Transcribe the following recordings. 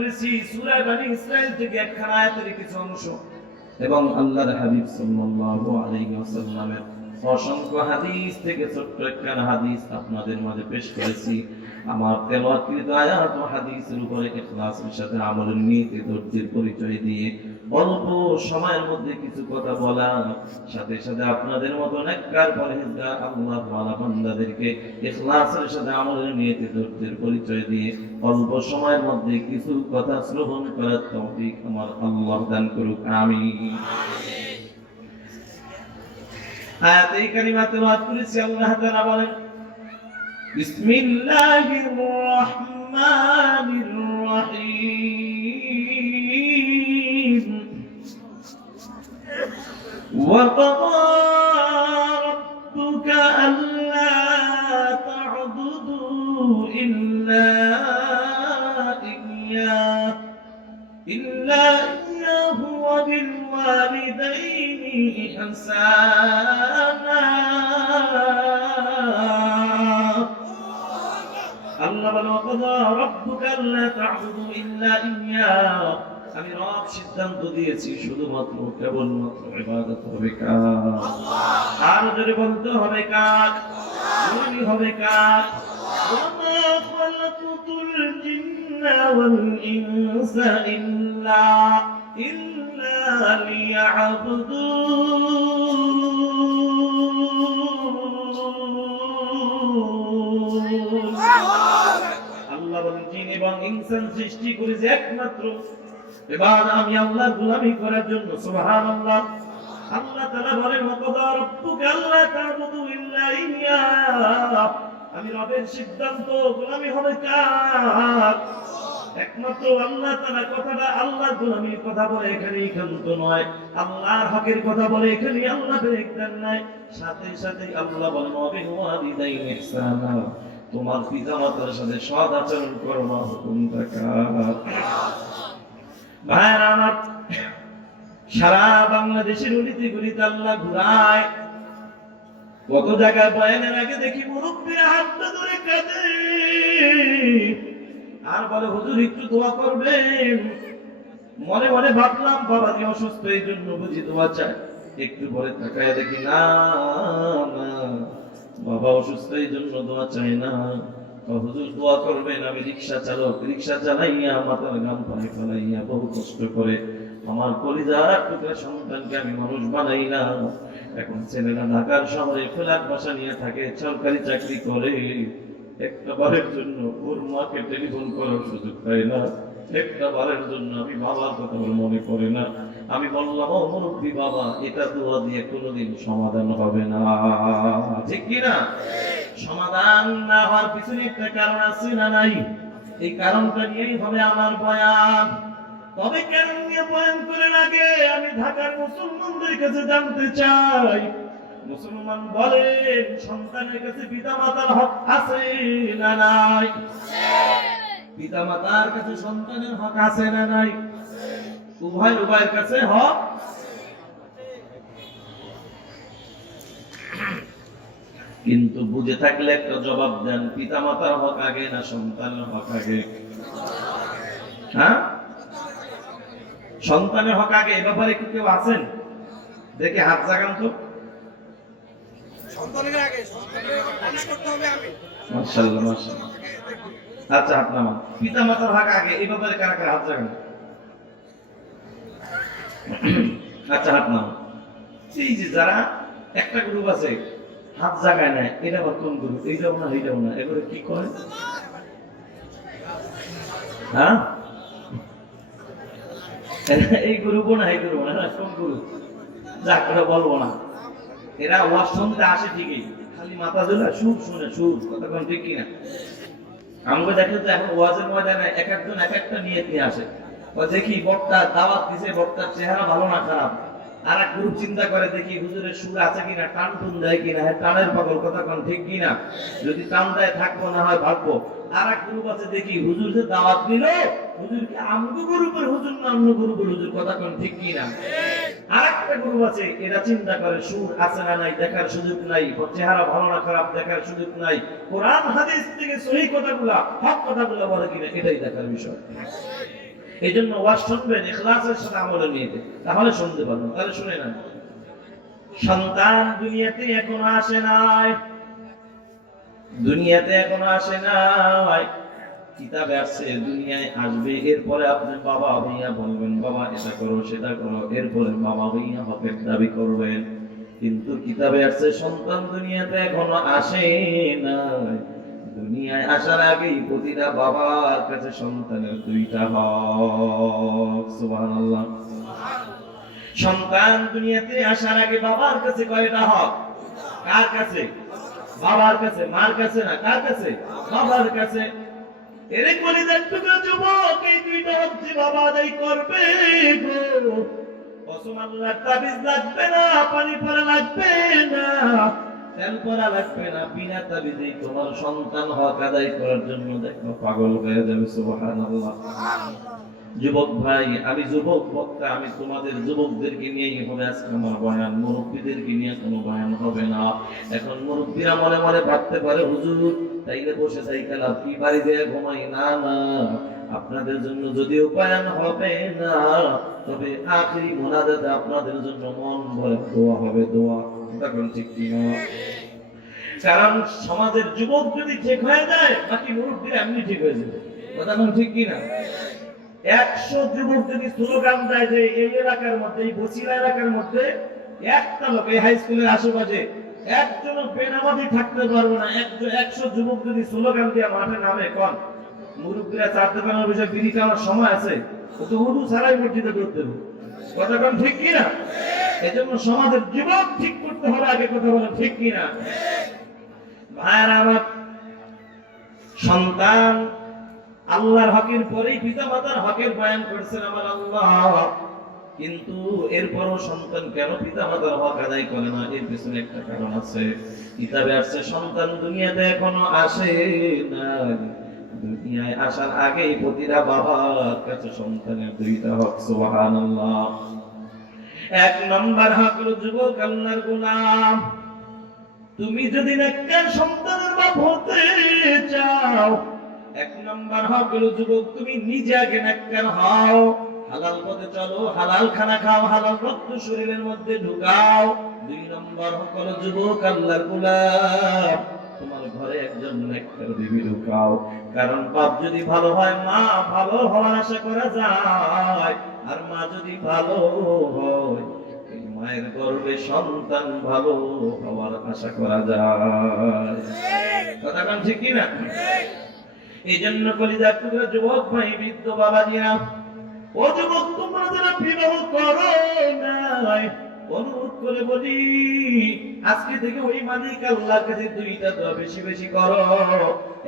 করেছি সূরা বনি ইসরাইল থেকে একখানা আয়াতের কিছু অংশ। এবং আল্লাহর হাবিব সাল্লাল্লাহু আলাইহি ওয়াসাল্লামের অসংখ্য হাদিস থেকে ছোট্ট একখানা হাদিস আপনাদের মাঝে পেশ করেছি। আমার তেলাওয়াতকৃত আয়াত ও হাদিসের উপরে ইখলাসের সাথে আমলের নীতি, ধৈর্যের পরিচয় দিয়ে অল্প সময়ের মধ্যে কিছু কথা বলা সাথে সাথে আপনাদের মতো নেককার পরহেজগার আল্লাহ ওয়ালা বান্দাদেরকে ইখলাসের সাথে আমলের নীতি ধৈর্যের পরিচয় দিয়ে অল্প সময়ের মধ্যে কিছু কথা শ্রবণ করার তৌফিক আমার আল্লাহ দান করুক, আমিন। আয়াত এই কালিমা তেলাওয়াত করেছি, আল্লাহ তাআলা বলেন, বিসমিল্লাহির রহমানির إحسانا আল্লাহ বলে وقضى ربك ألا تعبدوا إلا إياه আমি রব সিদ্ধান্ত দিয়েছি শুধুমাত্র কেবলমাত্র ইবাদত হবে কার আর যদি বলতে হবে কার তুমি হবে কার وما خلقت الجن والإنس إلا إلا ليعبدون ইনসান সৃষ্টি করেছে একমাত্র। এবার আমি আল্লাহর গোলামি করার জন্য, সুবহানাল্লাহ, আল্লাহ তাআলা বলেন, ওয়াকাদা রাব্বুকা আল্লা তা'বুদু ইল্লা আমি রবের সিদ্ধান্ত, গোলামি হবে কার? একমাত্র আল্লাহ কথাটা গোলামির কথা বলে এখানে নয়। আল্লাহর হকের কথা বলে এখানে আল্লাহর একদান নাই সাথে সাথে আল্লাহ বলেন ওয়াবিল ওয়ালিদাইনি ইহসানা। তোমার পিতা মাতার সাথে সদ আচরণ করো না হুকুম ভাইয়ের আমার, সারা বাংলাদেশের উলিতে গুলিতে আল্লাহ ঘুরায়। কত জায়গায় বয়ানের আগে দেখি মুরব্বীরা হাতটা ধরে কাঁদে। আর বলে, হুজুর, একটু দোয়া করবেন? মনে মনে ভাবলাম, বাবাজি অসুস্থ এই জন্য বুঝি দোয়া চাই একটু পরে তাকায় দেখি না। বাবা অসুস্থ এই জন্য দোয়া চাই না। হুজুর দোয়া করবেন, আমি রিক্সা চালক, রিক্সা চালাইয়া মাথার গাম পায়ে ফেলাইয়া বহু কষ্ট করে আমার পরিবার টুকরা সন্তানকে আমি মানুষ বানাই না এখন ছেলেরা ঢাকার শহরে ফ্ল্যাট বাসা নিয়ে থাকে, সরকারি চাকরি করে। একটা বারের জন্য ওর মাকে টেলিফোন করার সুযোগ পাই না। একটা বারের জন্য আমি বাবার কথা মনে করে না। আমি বললাম ও মুরব্বী বাবা এটা দোয়া দিয়ে কোনোদিন সমাধান হবে না। ঠিক কি না? সমাধান না হওয়ার পিছনে একটা কারণ আছে না নাই? এই কারণটা নিয়েই হবে আমার বয়ান। তবে কেন নিয়ে বয়ান করে লাগে? আমি ঢাকার মুসলমানদের কাছে জানতে চাই। মুসলমান বলেন সন্তানের কাছে পিতা মাতার হক আছে না নাই? পিতা মাতার কাছে সন্তানের হক আছে না নাই? উভয় উভয়ের কাছে হক কিন্তু বুঝে থাকলে একটা জবাব দেন পিতা মাতার হক আগে না সন্তানের হক আগে? হ্যাঁ? সন্তানের হক আগে এ ব্যাপারে কি কেউ আছেন? দেখে হাত জাগান তো। আচ্ছা নামান। পিতা মাতার হক আগে এ ব্যাপারে কারা কারা হাত জাগান? আচ্ছা হাত নামান এই যে যারা একটা গ্রুপ আছে, হাত জাগায় না এটা আবার কোন গ্রুপ এইটাও না এইটাও না এগুলো কি করে হ্যাঁ? এই গ্রুপও না, এই গ্রুপ না কোন গ্রুপ যাক, ওটা বলব না। এরা ওয়াজ শুনতে আসে ঠিকই, খালি মাথা ধরে সুর শুনে, সুর, কথা কোন ঠিক কিনা? আমাকে দেখলে তো এখন ওয়াজের ময়দানে এক একজন এক একটা নিয়ে নিয়ে আসে। ও দেখি বক্তা দাওয়াত দিছে বক্তার চেহারা ভালো না খারাপ? আর এক গ্রুপ চিন্তা করে দেখি হুজুরের সুর আছে কিনা, টান টুন দেয় কিনা হ্যাঁ টানের পাগল কথা কোন, ঠিক কিনা? যদি টান দেয় থাকব, না হয় ভাববো আর এক গ্রুপ আছে দেখি হুজুর যে দাওয়াত দিল, হুজুর কি আমগো গ্রুপের হুজুর না অন্য গ্রুপের হুজুর কথা কোন, ঠিক কিনা? আর একটা গ্রুপ আছে, এরা চিন্তা করে সুর আছে না নাই, দেখার সুযোগ নাই চেহারা ভালো না খারাপ, দেখার সুযোগ নাই। কোরআন, হাদিস থেকে সহি কথাগুলা, হক কথাগুলা বলে কিনা, এটাই দেখার বিষয়। এই জন্য ওয়াজ শুনবেন, ইখলাসের সাথে আমলে নিয়ে তাহলে শুনতে পারবেন, তাহলে শুনে না সন্তান দুনিয়াতে এখনও আসে নাই। দুনিয়াতে এখনও আসে নাই। কিতাবে আসছে, দুনিয়ায় আসবে, এরপরে আপনি বাবা ভাইয়া বলবেন, বাবা, এটা করো, সেটা করো। এরপরে বাবা ভাইয়া হকের দাবি করবেন। কিন্তু কিতাবে আসছে, সন্তান দুনিয়াতে এখনও আসে নাই। দুনিয়ায় আসার আগেই প্রতিটা বাবার কাছে সন্তানের দুইটা হক। সুবহানাল্লাহ। সন্তান দুনিয়াতে আসার আগে বাবার কাছে কয়টা হক? কার কাছে? বাবার কাছে। মার কাছে না কার কাছে? বাবার কাছে। এরে কলিজার টুকরো যুবক, এই দুইটা হক যে বাবা আদায় করবে কসম আল্লাহর তাবিজ লাগবে না, পানি পড়া লাগবে না। এখন মুরব্বীরা মনে মনে ভাবতে পারে, হুজুর, তাইলে বসে থাই কেন কি বাড়ি দিয়ে ঘুমাই? না না। আপনাদের জন্য যদিও বয়ান হবে না, তবে আখরি মোনাজাতে আপনাদের জন্য মন ভরে দোয়া হবে, দোয়া। তখন ঠিক কি না? কারণ সমাজের যুবক যদি ঠিক হয়ে যায়, বাকি মুরব্বীরা এমনি ঠিক হয়ে যাবে। কথা বল ঠিক কি না একশো যুবক যদি স্লোগান দেয় যে এই এলাকার মধ্যে, এই বসিলা এলাকার মধ্যে, একটা লোক এই হাই স্কুলের আশেপাশে একজন বেনামাজি থাকতে পারবে না। একশো যুবক যদি স্লোগান দিয়ে মাঠে নামে, কন, মুরব্বীরা চারটে পানার বিষয়ে বিড়ি খাওয়ার সময় আছে, ও তো উদু ছাড়াই মসজিদে করতে হবে। কথা কন ঠিক কিনা? এই জন্য সমাজের যুবক ঠিক করতে হবে আগে কথা বলে, ঠিক কিনা? ভাইয়ারা আমার সন্তান আল্লাহর হকের পরেই পিতা মাতার হকের বয়ান করছেন আমার আল্লাহ। কিন্তু এরপরও সন্তান কেন পিতা মাতার হক আদায় করে না? এর পিছনে একটা কারণ আছে। কিতাবে আসছে, সন্তান দুনিয়াতে এখনও আসে না দুনিয়ায় আসার আগেই প্রতিটা বাবার কাছে সন্তানের দুইটা হক, সুবহানাল্লাহ। এক নম্বর হক যুবক, আল্লাহর গোলাম। তুমি যদি নেককার সন্তানের বাপ হতে চাও, এক নাম্বার হক হলো যুবক, তুমি নিজে আগে নেককার হও। হালাল পথে চলো, হালাল খানা খাও, হালাল রক্ত শরীরের মধ্যে ঢুকাও। দুই নম্বর হক হলো যুবক, আল্লাহর গোলাম। তোমার ঘরে একজন নেককার বিবি ঢুকাও। কারণ বাপ যদি ভালো হয়, মা ভালো হওয়ার আশা করা যায়। আর মা যদি ভালো হয় মায়ের গর্ভে সন্তান ভালো হওয়ার আশা করা যায়। কথা কান ঠিক কিনা? এই জন্য কলিজার টুকরা যুবক ভাই, বৃদ্ধ বাবাজিরা, ও যুবক, তোমরা যারা বিবাহ করো নাই, অনুরোধ করে বলি, আজকে থেকে ওই মালিক আল্লাহর কাছে দুইটা দোয়া বেশি বেশি করো।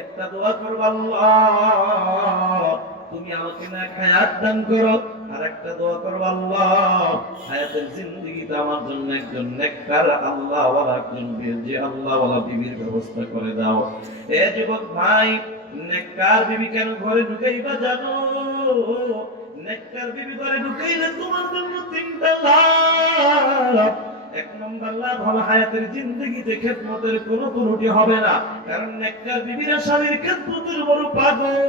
একটা দোয়া করব, আল্লাহ, তুমি আমাকে না হায়াত দান করো। আর একটা দোয়া করব, আল্লাহ। হায়াতের জিন্দগিতে আমার জন্য একজন নেককার আল্লাহ ওয়ালা একজন যে আল্লাহ ওয়ালা বিবির ব্যবস্থা করে দাও। এ যুবক ভাই, নেককার বিবি কেন ঘরে ঢুকাইবা জানো? নেককার বিবি ঘরে ঢুকাইলে তোমার জন্য তিনটা লাভ। এক নম্বর লাভ হলো হায়াতের জিন্দগিতে খেদমতের কোনো ত্রুটি হবে না, কারণ নেককার বিবিরা স্বামীর খেদমতের বড় পাগল।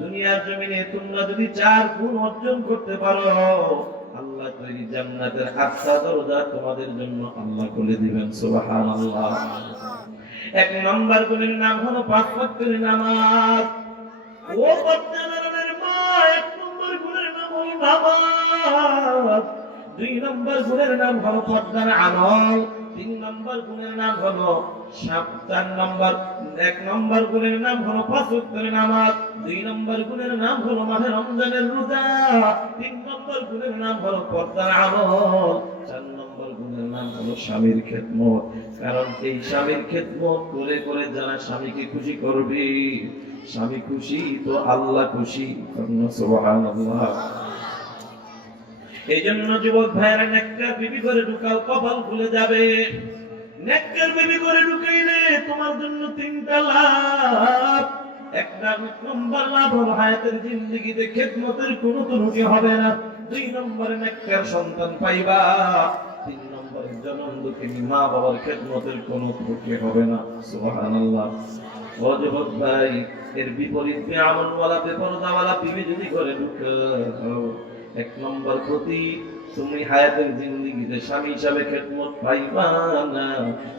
দুনিয়ার জমিনে তোমরা যদি চার গুণ অর্জন করতে পারো, আল্লাহ তৈরি জান্নাতের আটটা দরজা তোমাদের জন্য আল্লাহ খুলে দিবেন এক নম্বর গুণের নাম হলো পাঁচ ওয়াক্তের নামাজ। ও মা, এক নম্বর নাম হলো নামাজ। দুই নম্বর গুণের নাম হলো পর্দার আমল। তিন নম্বর গুণের নাম হলো সাত, চার নম্বর, এক নম্বর গুণের নাম হলো পাঁচ ওয়াক্তের নামাজ। দুই নম্বর গুণের নাম হলো মাহে রমজানের রোজা। তিন নম্বর গুণের নাম হলো পর্দার আমল চার নম্বর গুণের নাম হলো স্বামীর খেদমত। কারণ এই স্বামীর খেদমত করে করে যারা স্বামীকে খুশি করবে, স্বামী খুশি তো আল্লাহ খুশি। এই জন্য যুবক ভাইয়েরা, নেককার বিবি করে ঢুকাও, কপাল খুলে যাবে। নেককার বিবি করে ঢুকাইলে তোমার জন্য তিনটা লাভ। একটা নম্বর লাভ হলো হায়াতের জিন্দগিতে খেদমতের কোনো ত্রুটি হবে না। দুই নম্বরে নেককার সন্তান পাইবা, তিন নম্বরে জনম দুঃখিনী মা বাবার খেদমতের কোনো ত্রুটি হবে না। সুবহানাল্লাহ। ও যুবক ভাই, এর বিপরীত আমলওয়ালা, বেপরদাওয়ালা, বিবি যদি করে ঢুকাও এক নম্বর প্রতি তুমি হায়াতের জিন্দিগিতে স্বামী হিসাবে খেদমত পাইবা না।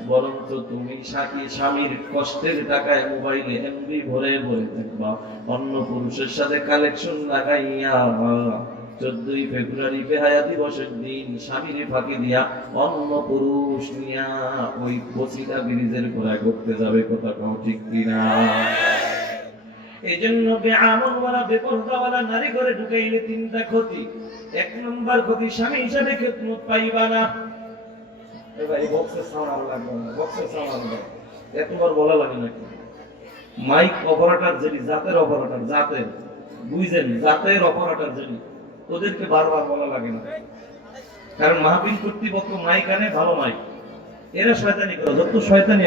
বরঞ্চ তুমি সাকি স্বামীর কষ্টের টাকায় মোবাইলে এমবি ভরে ভরে থাকবা। অন্য পুরুষের সাথে কালেকশন লাগাইয়া চোদ্দই ফেব্রুয়ারি বেহায়া দিবসের দিন স্বামীরে ফাঁকি দিয়া অন্য পুরুষ নিয়া ওই বসিলা ব্রিজের ঘোরা করতে যাবে, কথা কও ঠিক কিনা? এই জন্য বেআমনওয়ালা বেপরদাওয়ালা নারী ঘরে ঢুকাইলে তিনটা ক্ষতি। এক নম্বর ক্ষতি, স্বামী হিসাবে খেদমত পাইবা না। মাইক জাতের জাতের জাতের বারবার বলা লাগে না। কারণ মাহফিল কর্তৃপক্ষ মাইক আনে, ভালো মাইক এরা শয়তানি করে, যত শয়তানি